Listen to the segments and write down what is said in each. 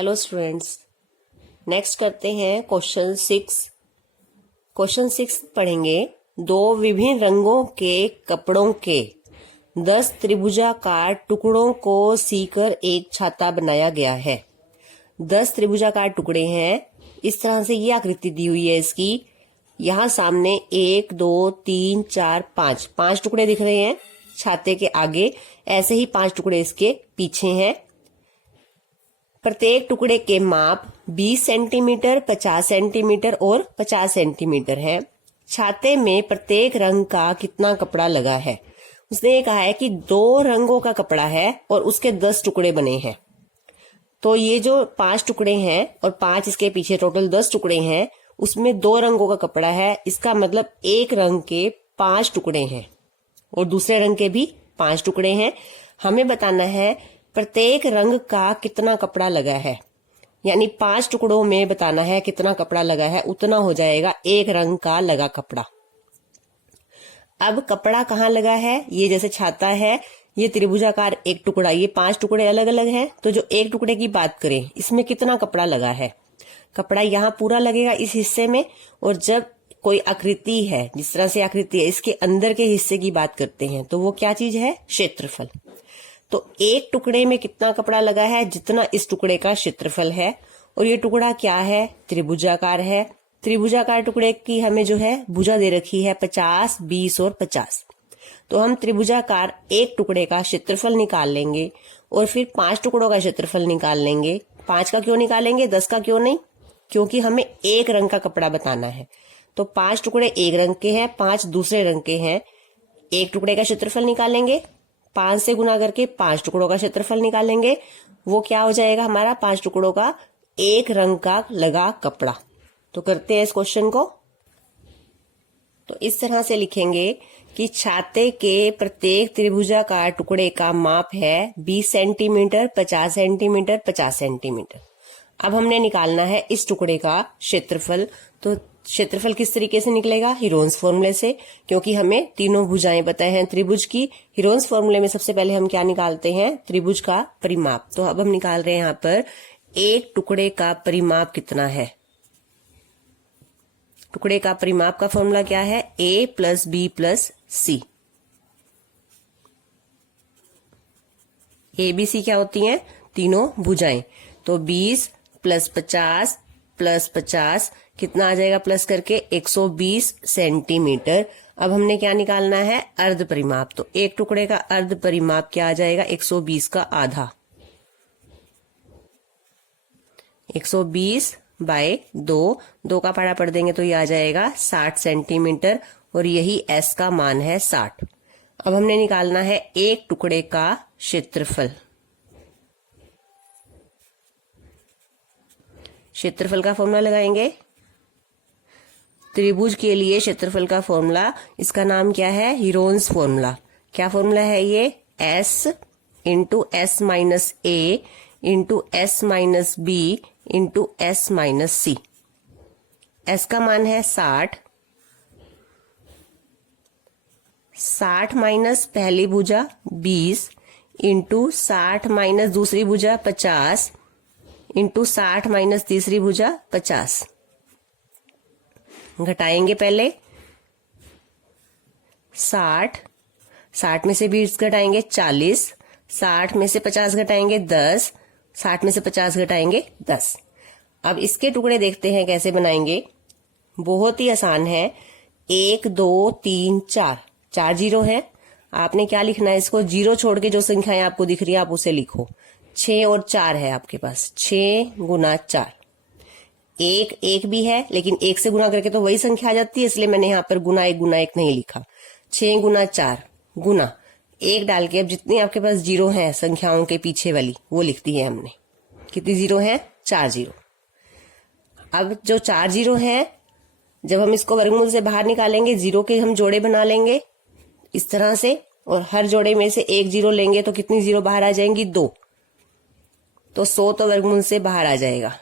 Hello students, next करते हैं question 6। Question 6 पढ़ेंगे। दो विभिन्न रंगों के कपड़ों के 10 त्रिभुजाकार टुकड़ों को सीकर एक छाता बनाया गया है। 10 त्रिभुजाकार टुकड़े हैं। इस तरह से ये आकृति दी हुई है इसकी। यहाँ सामने 1 2 3 4 5 टुकड़े दिख रहे हैं छाते के आगे। ऐसे ही 5 टुकड़े इसके पीछे हैं। प्रत्येक टुकड़े के माप 20 सेंटीमीटर, 50 सेंटीमीटर और 50 सेंटीमीटर है। छाते में प्रत्येक रंग का कितना कपड़ा लगा है। उसने ये कहा है कि 2 रंगों का कपड़ा है और उसके 10 टुकड़े बने हैं। तो ये जो 5 टुकड़े हैं और 5 इसके पीछे टोटल 10 टुकड़े हैं, उसमें 2 रंगों का कपड़ा है। इसका मतलब एक रंग के 5 टुकड़े हैं और दूसरे रंग के भी 5 टुकड़े हैं। हमें बताना है प्रत्येक रंग का कितना कपड़ा लगा है, यानी 5 टुकड़ों में बताना है कितना कपड़ा लगा है। उतना हो जाएगा एक रंग का लगा कपड़ा। अब कपड़ा कहाँ लगा है, ये जैसे छाता है, ये त्रिभुजाकार एक टुकड़ा, ये 5 टुकड़े अलग अलग हैं। तो जो एक टुकड़े की बात करें, इसमें कितना कपड़ा लगा है। कपड़ा यहाँ पूरा लगेगा इस हिस्से में। और जब कोई आकृति है, जिस तरह से आकृति है, इसके अंदर के हिस्से की बात करते हैं तो वो क्या चीज है, क्षेत्रफल। तो एक टुकड़े में कितना कपड़ा लगा है, जितना इस टुकड़े का क्षेत्रफल है। और ये टुकड़ा क्या है, त्रिभुजाकार है। त्रिभुजाकार टुकड़े की हमें जो है भुजा दे रखी है 50, 20 और 50। तो हम त्रिभुजाकार एक टुकड़े का क्षेत्रफल निकाल लेंगे और फिर 5 टुकड़ों का क्षेत्रफल निकाल लेंगे। 5 का क्यों निकालेंगे, 10 का क्यों नहीं, क्योंकि हमें एक रंग का कपड़ा बताना है। तो 5 टुकड़े एक रंग के हैं, 5 दूसरे रंग के हैं। एक टुकड़े का क्षेत्रफल निकालेंगे, 5 से गुना करके 5 टुकड़ों का क्षेत्रफल निकालेंगे। वो क्या हो जाएगा हमारा, 5 टुकड़ों का एक रंग का लगा कपड़ा। तो करते हैं इस क्वेश्चन को। तो इस तरह से लिखेंगे कि छाते के प्रत्येक त्रिभुजाकार टुकड़े का माप है 20 सेंटीमीटर, 50 सेंटीमीटर, 50 सेंटीमीटर। अब हमने निकालना है इस टुकड़े का क्षेत्रफल। तो क्षेत्रफल किस तरीके से निकलेगा, हीरोन्स फॉर्मूले से, क्योंकि हमें तीनों भुजाएं पता हैं त्रिभुज की। हीरोन्स फॉर्मूले में सबसे पहले हम क्या निकालते हैं, त्रिभुज का परिमाप। तो अब हम निकाल रहे हैं यहाँ पर एक टुकड़े का परिमाप कितना है। टुकड़े का परिमाप का फॉर्मूला क्या है, a + b + c। a b c क्या होती हैं, तीनों भुजाएं। तो 20 + 50 + 50 कितना आ जाएगा, प्लस करके 120 सेंटीमीटर। अब हमने क्या निकालना है, अर्ध परिमाप। तो एक टुकड़े का अर्ध परिमाप क्या आ जाएगा, 120 का आधा। 120/2, 2 का पाड़ा पढ़ देंगे तो ये आ जाएगा 60 सेंटीमीटर। और यही S का मान है 60। अब हमने निकालना है एक टुकड़े का क्षेत्रफल। क्षेत्रफल का फॉर्मूला लगाएंगे। त्रिभुज के लिए क्षेत्रफल का फॉर्मूला, इसका नाम क्या है, हीरोन्स फॉर्मूला। क्या फॉर्मूला है ये, S × S - A × S - B × S - C। S का मान है 60, 60 माइनस पहली भुजा 20 × 60 - दूसरी भुजा 50 × 60 - तीसरी भुजा 50। घटाएंगे पहले 60 में से 20 घटाएंगे 40, 60 में से 50 घटाएंगे 10, 60 में से 50 घटाएंगे 10। अब इसके टुकड़े देखते हैं कैसे बनाएंगे। बहुत ही आसान है। 1 2 3 4, 4 जीरो है। आपने क्या लिखना है, इसको जीरो छोड़ के जो संख्याएं आपको दिख रही है आप उसे लिखो। 6 और 4 है आपके पास, 6 × 4। एक भी है, लेकिन 1 से गुना करके तो वही संख्या आ जाती है, इसलिए मैंने यहाँ पर गुना 1 नहीं लिखा। 6 × 4 गुना 1 डाल के अब जितनी आपके पास जीरो हैं संख्याओं के पीछे वाली वो लिख दी है हमने। कितनी जीरो हैं, 4 जीरो। अब जो 4 जीरो हैं, जब हम इसको वर्गमूल से बाहर निकालेंगे, जीरो के हम जोड़े बना लेंगे इस तरह से। और हर जोड़े में से 1 जीरो लेंगे तो कितनी जीरो बाहर आ जाएंगी, 2। तो 100 तो वर्गमूल से बाहर आ जाएगा।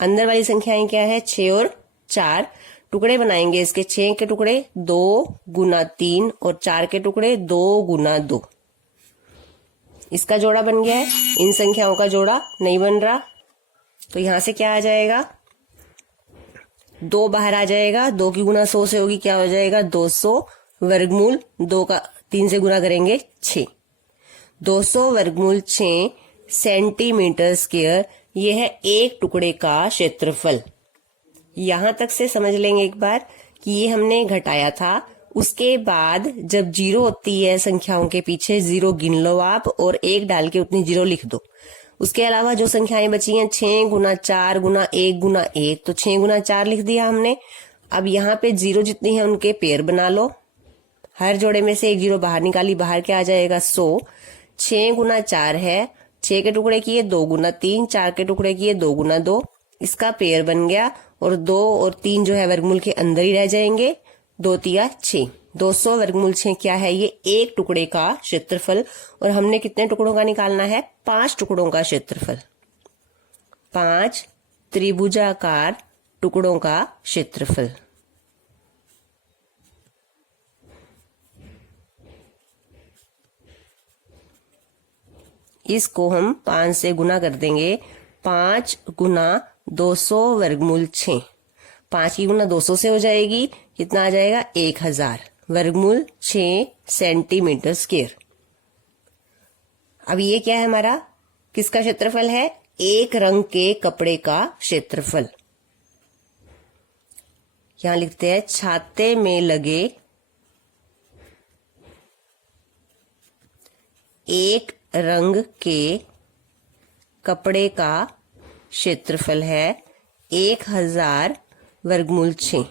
अंदर वाली संख्याएं क्या है, 6 और 4। टुकड़े बनाएंगे इसके, 6 के टुकड़े 2 × 3 और 4 के टुकड़े 2 × 2। इसका जोड़ा बन गया है, इन संख्याओं का जोड़ा नहीं बन रहा। तो यहां से क्या आ जाएगा, 2 बाहर आ जाएगा, 2 की गुना 100 से होगी, क्या हो जाएगा 200 वर्गमूल 2 का 3 से गुना करेंगे 6, 200 वर्गमूल 6 सेंटीमीटर स्क्वायर। यह है एक टुकड़े का क्षेत्रफल। यहां तक से समझ लेंगे एक बार कि ये हमने घटाया था। उसके बाद जब जीरो होती है संख्याओं के पीछे, जीरो गिन लो आप और 1 डाल के उतनी जीरो लिख दो। उसके अलावा जो संख्याएं बची हैं 6 गुना 4 गुना 1 गुना 1, तो 6 गुना 4 लिख दिया हमने। अब यहाँ पे जीरो जितनी है उनके पेयर बना लो, हर जोड़े में से एक जीरो बाहर निकाली, बाहर क्या आ जाएगा 100। 6 गुना 4 है, 6 के टुकड़े किए 2 गुना 3, 4 के टुकड़े किए 2 गुना 2, इसका पेयर बन गया। और 2 और 3 जो है वर्गमूल के अंदर ही रह जाएंगे, 2 तिया 6। 200 वर्गमूल 6 क्या है, ये एक टुकड़े का क्षेत्रफल। और हमने कितने टुकड़ों का निकालना है, 5 टुकड़ों का क्षेत्रफल, 5 त्रिभुजाकार टुकड़ों का क्षेत्रफल। इसको हम 5 से गुना कर देंगे, 5 गुना 200 वर्गमूल 6, 5 की गुना 200 से हो जाएगी, कितना आ जाएगा 1000 वर्गमूल 6 सेंटीमीटर स्क्वायर। अब ये क्या है हमारा, किसका क्षेत्रफल है, एक रंग के कपड़े का क्षेत्रफल। यहां लिखते हैं छाते में लगे एक रंग के कपड़े का क्षेत्रफल है 1000 वर्गमूल 6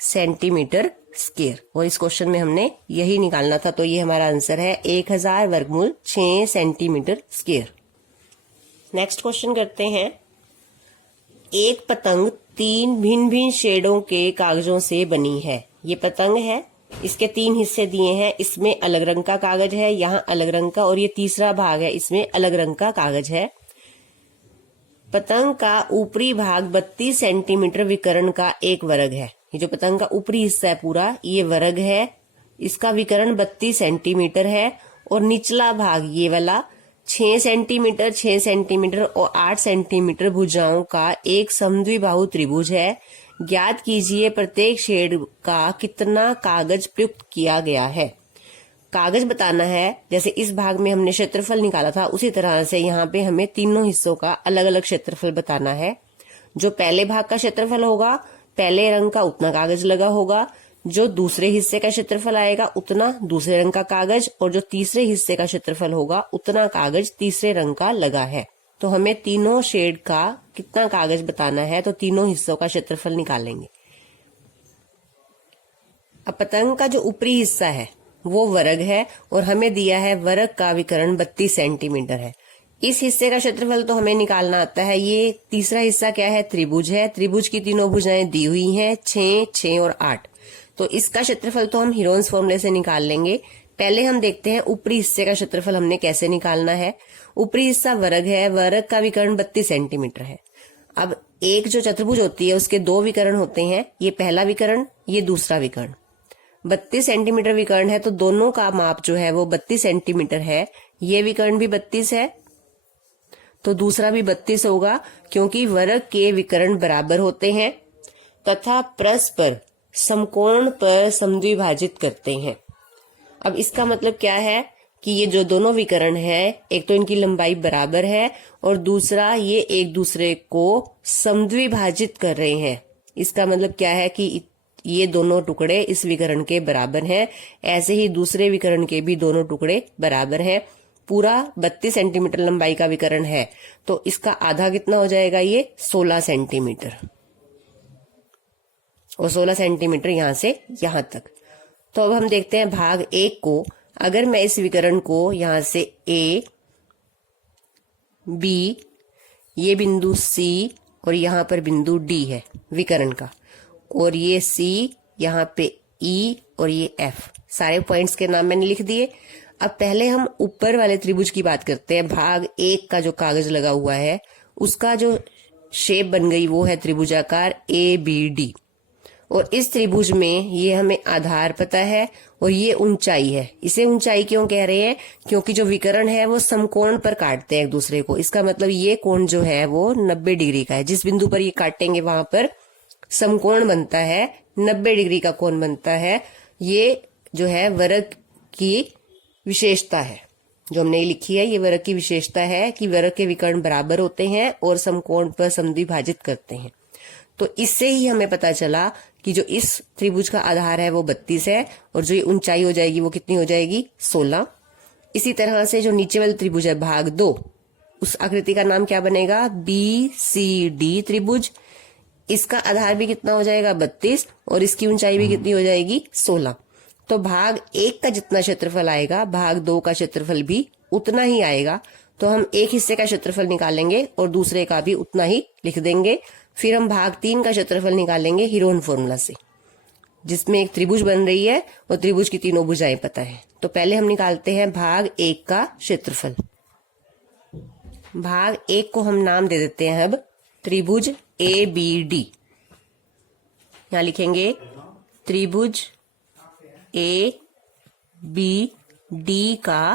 सेंटीमीटर स्क्वायर। और इस क्वेश्चन में हमने यही निकालना था, तो ये हमारा आंसर है 1000 वर्गमूल 6 सेंटीमीटर स्क्वायर। नेक्स्ट क्वेश्चन करते हैं। एक पतंग 3 भिन्न भिन्न शेडों के कागजों से बनी है। ये पतंग है, इसके 3 हिस्से दिए हैं, इसमें अलग रंग का कागज है, यहाँ अलग रंग का, और ये तीसरा भाग है, इसमें अलग रंग का कागज है। पतंग का ऊपरी भाग 32 सेंटीमीटर विकर्ण का एक वर्ग है। ये जो पतंग का ऊपरी हिस्सा है पूरा, ये वर्ग है, इसका विकर्ण 32 सेंटीमीटर है। और निचला भाग ये वाला 6 सेंटीमीटर 6 सेंटीमीटर और 8 सेंटीमीटर भुजाओं का एक समद्विबाहु त्रिभुज है। ज्ञात कीजिए प्रत्येक शेड का कितना कागज प्रयुक्त किया गया है। कागज बताना है, जैसे इस भाग में हमने क्षेत्रफल निकाला था, उसी तरह से यहाँ पे हमें तीनों हिस्सों का अलग अलग क्षेत्रफल बताना है। जो पहले भाग का क्षेत्रफल होगा, पहले रंग का उतना कागज लगा होगा, जो दूसरे हिस्से का क्षेत्रफल आएगा उतना दूसरे रंग का कागज, और जो तीसरे हिस्से का क्षेत्रफल होगा उतना कागज तीसरे रंग का लगा है। तो हमें तीनों शेड का कितना कागज बताना है, तो तीनों हिस्सों का क्षेत्रफल निकालेंगे। अब पतंग का जो ऊपरी हिस्सा है वो वर्ग है, और हमें दिया है वर्ग का विकर्ण 32 सेंटीमीटर है। इस हिस्से का क्षेत्रफल तो हमें निकालना आता है। ये तीसरा हिस्सा क्या है, त्रिभुज है। त्रिभुज की तीनों भुजाएं दी हुई हैं, 6, 6 और 8। तो इसका क्षेत्रफल तो हम हीरोन्स फॉर्मूले से निकाल लेंगे। पहले हम देखते हैं ऊपरी हिस्से का क्षेत्रफल हमने कैसे निकालना है। ऊपरी हिस्सा वर्ग है, वर्ग का विकर्ण 32 सेंटीमीटर है। अब एक जो चतुर्भुज होती है उसके 2 विकर्ण होते हैं, ये पहला विकर्ण, ये दूसरा विकर्ण। 32 सेंटीमीटर विकर्ण है, तो दोनों का माप जो है वो 32 सेंटीमीटर है। ये विकर्ण भी 32 है, तो दूसरा भी 32 होगा, क्योंकि वर्ग के विकर्ण बराबर होते हैं तथा परस्पर समकोण पर समद्विभाजित करते हैं। अब इसका मतलब क्या है कि ये जो दोनों विकर्ण है, एक तो इनकी लंबाई बराबर है और दूसरा ये एक दूसरे को समद्विभाजित कर रहे हैं। इसका मतलब क्या है कि ये दोनों टुकड़े इस विकर्ण के बराबर हैं, ऐसे ही दूसरे विकर्ण के भी दोनों टुकड़े बराबर हैं। पूरा 32 सेंटीमीटर लंबाई का विकर्ण है, तो इसका आधा कितना हो जाएगा, ये 16 सेंटीमीटर, और 16 सेंटीमीटर यहां से यहां तक। तो अब हम देखते हैं भाग 1 को। अगर मैं इस विकर्ण को यहां से A, B, ये बिंदु C और यहां पर बिंदु D है विकर्ण का, और ये C, यहां पे E और ये F, सारे पॉइंट्स के नाम मैंने लिख दिए। अब पहले हम ऊपर वाले त्रिभुज की बात करते हैं। भाग 1 का जो कागज लगा हुआ है उसका जो शेप बन गई वो है त्रिभुजाकार ABD, और इस त्रिभुज में ये हमें आधार पता है और ये ऊंचाई है। इसे ऊंचाई क्यों कह रहे हैं? क्योंकि जो विकर्ण है वो समकोण पर काटते हैं एक दूसरे को। इसका मतलब ये कोण जो है वो 90 डिग्री का है। जिस बिंदु पर ये काटेंगे वहां पर समकोण बनता है, 90 डिग्री का कोण बनता है। ये जो है वृत्त की विशेषता है, जो हमने लिखी है, ये वृत्त की विशेषता है कि वृत्त के विकर्ण बराबर होते हैं और समकोण पर समद्विभाजित करते हैं। तो इससे ही हमें पता चला कि जो इस त्रिभुज का आधार है वो 32 है और जो ये ऊंचाई हो जाएगी वो कितनी हो जाएगी? 16। इसी तरह से जो नीचे वाला त्रिभुज है भाग 2, उस आकृति का नाम क्या बनेगा? BCD त्रिभुज। इसका आधार भी कितना हो जाएगा? 32 और इसकी ऊंचाई भी कितनी हो जाएगी? 16। तो भाग 1 का जितना क्षेत्रफल आएगा भाग 2 का क्षेत्रफल भी उतना ही आएगा। तो हम एक हिस्से का क्षेत्रफल निकालेंगे और दूसरे का भी उतना ही लिख देंगे। फिर हम भाग 3 का क्षेत्रफल निकालेंगे हीरोन फॉर्मूला से, जिसमें एक त्रिभुज बन रही है और त्रिभुज की तीनों भुजाएं पता है। तो पहले हम निकालते हैं भाग 1 का क्षेत्रफल। भाग 1 को हम नाम दे देते हैं अब त्रिभुज ABD। यहां लिखेंगे त्रिभुज ABD का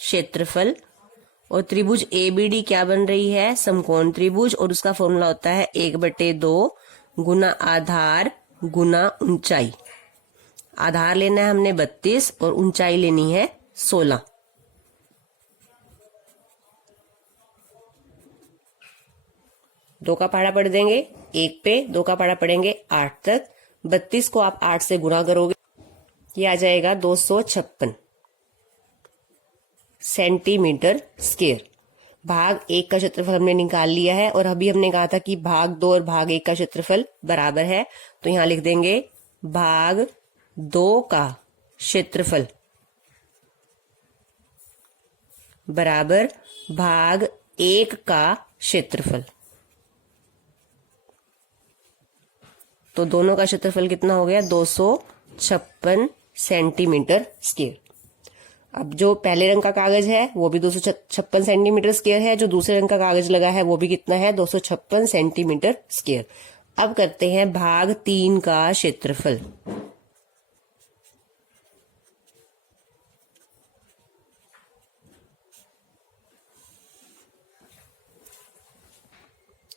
क्षेत्रफल। और त्रिभुज ABD क्या बन रही है? समकोण त्रिभुज, और उसका फॉर्मूला होता है 1/2 गुना आधार गुना ऊंचाई। आधार लेना है हमने 32 और ऊंचाई लेनी है 16। दो का पहाड़ा पढ़ देंगे 1 पे, 2 का पहाड़ा पढ़ेंगे 8 तक। 32 को आप 8 से गुणा करोगे, ये आ जाएगा 256 सेंटीमीटर स्क्वायर। भाग 1 का क्षेत्रफल हमने निकाल लिया है और अभी हमने कहा था कि भाग 2 और भाग 1 का क्षेत्रफल बराबर है। तो यहां लिख देंगे भाग 2 का क्षेत्रफल बराबर भाग 1 का क्षेत्रफल। तो दोनों का क्षेत्रफल कितना हो गया? 256 सेंटीमीटर स्क्वायर। अब जो पहले रंग का कागज है वो भी 256 सेंटीमीटर स्क्वायर है, जो दूसरे रंग का कागज लगा है वो भी कितना है? 256 सेंटीमीटर स्क्वायर। अब करते हैं भाग 3 का क्षेत्रफल।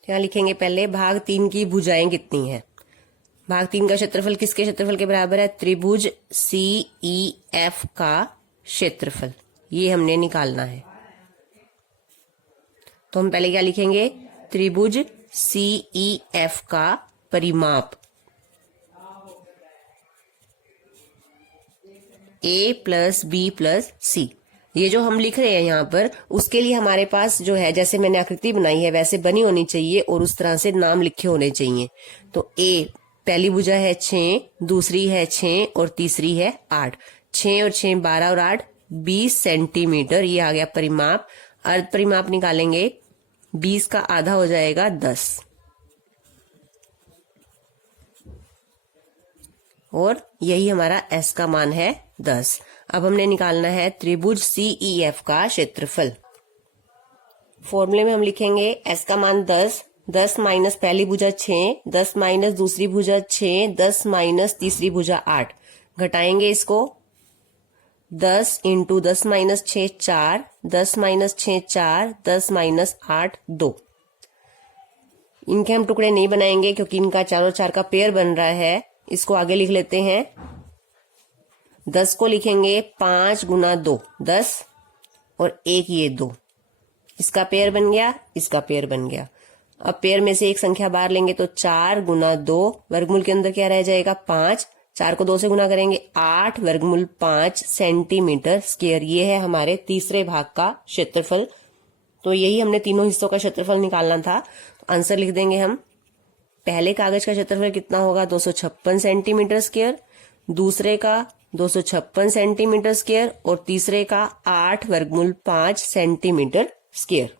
यहां लिखेंगे पहले भाग 3 की भुजाएं कितनी है। भाग 3 का क्षेत्रफल किसके क्षेत्रफल के बराबर है? त्रिभुज CEF का क्षेत्रफल। ये हमने निकालना है। तो हम पहले क्या लिखेंगे? त्रिभुज CEF का परिमाप A + B + C। ये जो हम लिख रहे हैं यहाँ पर, उसके लिए हमारे पास जो है, जैसे मैंने आकृति बनाई है वैसे बनी होनी चाहिए और उस तरह से नाम लिखे होने चाहिए। तो A पहली भुजा है 6, दूसरी है 6 और तीसरी है 8। 6 और 6 12 और 8 20 सेंटीमीटर। ये आ गया परिमाप। अर्ध परिमाप निकालेंगे, 20 का आधा हो जाएगा 10 और यही हमारा S का मान है 10। अब हमने निकालना है त्रिभुज CEF का क्षेत्रफल। फॉर्मूले में हम लिखेंगे S का मान 10, 10 माइनस पहली भुजा 6, 10 माइनस दूसरी भुजा 6, 10 माइनस तीसरी भुजा 8। घटाएंगे इसको, 10 इंटू 10 माइनस 6 4, 10 माइनस 6 4, 10 माइनस 8 2। इनके हम टुकड़े नहीं बनाएंगे क्योंकि इनका 4 और 4 का पेयर बन रहा है। इसको आगे लिख लेते हैं। 10 को लिखेंगे 5 गुना 2 10 और 1 ये 2। इसका पेयर बन गया, इसका पेयर बन गया। अब पेयर में से एक संख्या बाहर लेंगे तो 4 गुना 2, वर्गमूल के अंदर क्या रह जाएगा? 5। 4 को 2 से गुना करेंगे 8 वर्गमूल 5 सेंटीमीटर स्क्वायर। ये है हमारे तीसरे भाग का क्षेत्रफल। तो यही हमने तीनों हिस्सों का क्षेत्रफल निकालना था। तो आंसर लिख देंगे हम। पहले कागज का क्षेत्रफल कितना होगा? 256 सेंटीमीटर स्क्वायर, दूसरे का 256 सेंटीमीटर स्क्वायर और तीसरे का 8 वर्गमूल 5 सेंटीमीटर स्क्वायर।